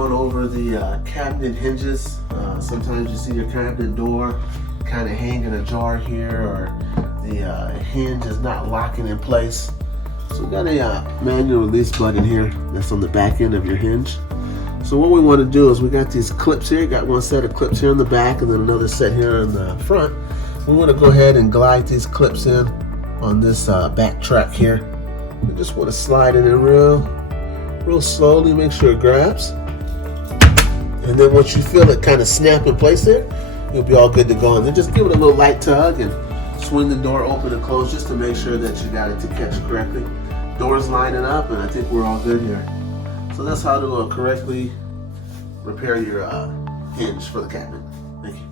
going over the cabinet hinges. Sometimes you see your cabinet door kind of hanging ajar here, or the hinge is not locking in place. So we got a manual release button here that's on the back end of your hinge. So what we want to do is we got these clips here. Got one set of clips here on the back and then another set here on the front. We want to go ahead and glide these clips in on this back track here. We just want to slide it in real slowly, make sure it grabs. And then once you feel it kind of snap in place there, you'll be all good to go. And then just give it a little light tug and swing the door open and close just to make sure that you got it to catch correctly. Door's lining up, and I think we're all good here. So that's how to correctly repair your hinge for the cabinet. Thank you.